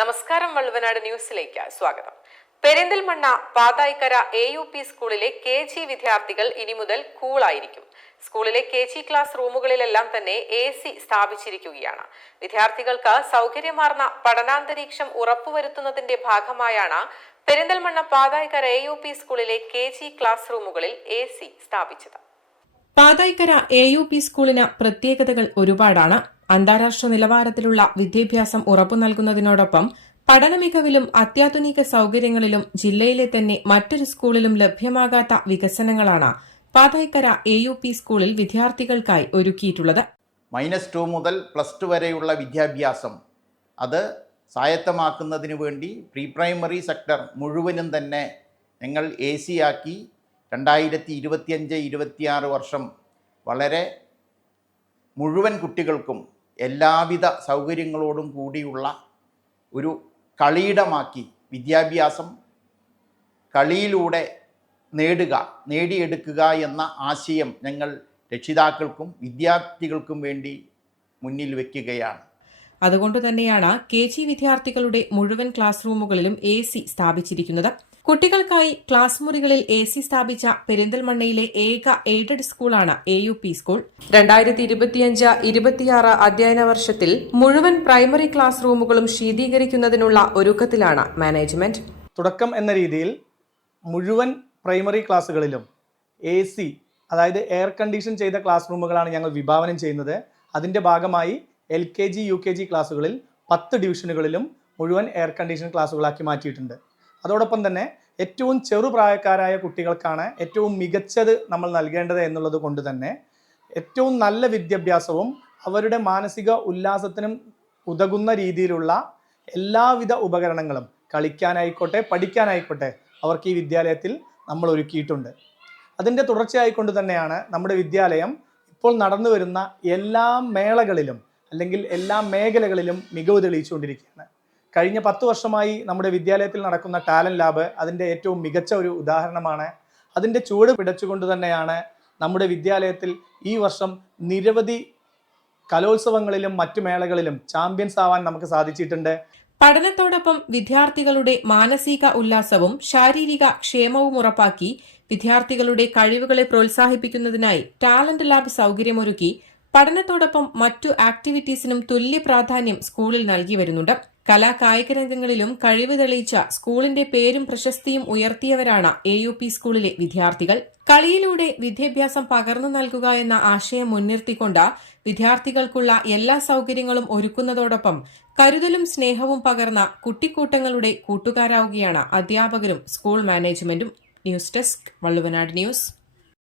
നമസ്കാരം വള്ളുവനാട് ന്യൂസിലേക്ക് സ്വാഗതം. Perinthalmanna Pathayikkara A U P സ്കൂളിലെ കെ ജി വിദ്യാർത്ഥികൾ ഇനി മുതൽ കൂളായിരിക്കും. സ്കൂളിലെ കെ ജി ക്ലാസ് റൂമുകളിലെല്ലാം തന്നെ എ സി സ്ഥാപിച്ചിരിക്കുകയാണ്. വിദ്യാർത്ഥികൾക്ക് സൗകര്യമാർന്ന പഠനാന്തരീക്ഷം ഉറപ്പുവരുത്തുന്നതിന്റെ ഭാഗമായാണ് Perinthalmanna Pathayikkara A U P സ്കൂളിലെ കെ ജി ക്ലാസ് റൂമുകളിൽ എ സി സ്ഥാപിച്ചത്. പാതായിക്കര എ യു പി സ്കൂളിന് പ്രത്യേകതകൾ ഒരുപാടാണ്. അന്താരാഷ്ട്ര നിലവാരത്തിലുള്ള വിദ്യാഭ്യാസം ഉറപ്പു നൽകുന്നതിനോടൊപ്പം പഠനമികവിലും അത്യാധുനിക സൌകര്യങ്ങളിലും ജില്ലയിലെ തന്നെ മറ്റൊരു സ്കൂളിലും ലഭ്യമാകാത്ത വികസനങ്ങളാണ് പാതയ്ക്കര എ യു പി സ്കൂളിൽ വിദ്യാർത്ഥികൾക്കായി ഒരുക്കിയിട്ടുള്ളത്. മൈനസ് ടു മുതൽ പ്ലസ് ടു വരെയുള്ള വിദ്യാഭ്യാസം അത് സ്വായത്തമാക്കുന്നതിന് വേണ്ടി പ്രീ പ്രൈമറി സെക്ടർ മുഴുവനും തന്നെ ഞങ്ങൾ എ സി ആക്കി രണ്ടായിരത്തി ഇരുപത്തിയഞ്ച് ഇരുപത്തിയാറ് വർഷം വളരെ മുഴുവൻ കുട്ടികൾക്കും എല്ലാവിധ സൗകര്യങ്ങളോടും കൂടിയുള്ള ഒരു കളിയിടമാക്കി വിദ്യാഭ്യാസം കളിയിലൂടെ നേടുക നേടിയെടുക്കുക എന്ന ആശയം ഞങ്ങൾ രക്ഷിതാക്കൾക്കും വിദ്യാർത്ഥികൾക്കും വേണ്ടി മുന്നിൽ വയ്ക്കുകയാണ് അതുകൊണ്ട് തന്നെയാണ് കെ ജി വിദ്യാർത്ഥികളുടെ മുഴുവൻ ക്ലാസ് റൂമുകളിലും എ സി സ്ഥാപിച്ചിരിക്കുന്നത്. കുട്ടികൾക്കായി ക്ലാസ് മുറികളിൽ എ സി സ്ഥാപിച്ച പെരിന്തൽമണ്ണയിലെ ഏക എയ്ഡഡ് സ്കൂളാണ് എ യു പി സ്കൂൾ. രണ്ടായിരത്തി ഇരുപത്തിയഞ്ച് ഇരുപത്തിയാറ് അധ്യയന വർഷത്തിൽ മുഴുവൻ പ്രൈമറി ക്ലാസ് റൂമുകളും ശീതീകരിക്കുന്നതിനുള്ള ഒരുക്കത്തിലാണ് മാനേജ്മെന്റ്. തുടക്കം എന്ന രീതിയിൽ മുഴുവൻ പ്രൈമറി ക്ലാസ്സുകളിലും എ സി അതായത് എയർ കണ്ടീഷൻ ചെയ്ത ക്ലാസ് റൂമുകളാണ് ഞങ്ങൾ വിഭാവനം ചെയ്യുന്നത്. അതിന്റെ ഭാഗമായി L K G U K G ക്ലാസ്സുകളിൽ പത്ത് ഡിവിഷനുകളിലും മുഴുവൻ എയർ കണ്ടീഷൻ ക്ലാസ്സുകളാക്കി മാറ്റിയിട്ടുണ്ട്. അതോടൊപ്പം തന്നെ ഏറ്റവും ചെറുപ്രായക്കാരായ കുട്ടികൾക്കാണ് ഏറ്റവും മികച്ചത് നമ്മൾ നൽകേണ്ടത് എന്നുള്ളത് കൊണ്ട് തന്നെ ഏറ്റവും നല്ല വിദ്യാഭ്യാസവും അവരുടെ മാനസിക ഉല്ലാസത്തിനും ഉതകുന്ന രീതിയിലുള്ള എല്ലാവിധ ഉപകരണങ്ങളും കളിക്കാനായിക്കോട്ടെ പഠിക്കാനായിക്കോട്ടെ അവർക്ക് ഈ വിദ്യാലയത്തിൽ നമ്മൾ ഒരുക്കിയിട്ടുണ്ട്. അതിന്റെ തുടർച്ചയായിക്കൊണ്ട് തന്നെയാണ് നമ്മുടെ വിദ്യാലയം ഇപ്പോൾ നടന്നു വരുന്ന എല്ലാ മേളകളിലും അല്ലെങ്കിൽ എല്ലാ മേഖലകളിലും മികവ് തെളിയിച്ചുകൊണ്ടിരിക്കുകയാണ്. കഴിഞ്ഞ പത്ത് വർഷമായി നമ്മുടെ വിദ്യാലയത്തിൽ നടക്കുന്ന ടാലന്റ് ലാബ് അതിന്റെ ഏറ്റവും മികച്ച ഒരു ഉദാഹരണമാണ്. അതിന്റെ ചുവട് പിടച്ചുകൊണ്ട് തന്നെയാണ് നമ്മുടെ വിദ്യാലയത്തിൽ ഈ വർഷം നിരവധി കലോത്സവങ്ങളിലും മറ്റു മേളകളിലും ചാമ്പ്യൻസ് ആവാൻ നമുക്ക് സാധിച്ചിട്ടുണ്ട്. പഠനത്തോടൊപ്പം വിദ്യാർത്ഥികളുടെ മാനസിക ഉല്ലാസവും ശാരീരിക ക്ഷേമവും ഉറപ്പാക്കി വിദ്യാർത്ഥികളുടെ കഴിവുകളെ പ്രോത്സാഹിപ്പിക്കുന്നതിനായി ടാലന്റ് ലാബ് സൌകര്യമൊരുക്കി പഠനത്തോടൊപ്പം മറ്റു ആക്ടിവിറ്റീസിനും തുല്യ പ്രാധാന്യം സ്കൂളിൽ നൽകി വരുന്നുണ്ട്. കലാ കായിക രംഗങ്ങളിലും കഴിവ് തെളിയിച്ച സ്കൂളിന്റെ പേരും പ്രശസ്തിയും ഉയർത്തിയവരാണ് എ യു പി സ്കൂളിലെ വിദ്യാർത്ഥികൾ. കളിയിലൂടെ വിദ്യാഭ്യാസം പകർന്നു നൽകുക എന്ന ആശയം മുൻനിർത്തിക്കൊണ്ട് വിദ്യാർത്ഥികൾക്കുള്ള എല്ലാ സൌകര്യങ്ങളും ഒരുക്കുന്നതോടൊപ്പം കരുതലും സ്നേഹവും പകർന്ന കുട്ടിക്കൂട്ടങ്ങളുടെ കൂട്ടുകാരാവുകയാണ് അധ്യാപകരും സ്കൂൾ മാനേജ്മെന്റും. News desk Valluvanad news.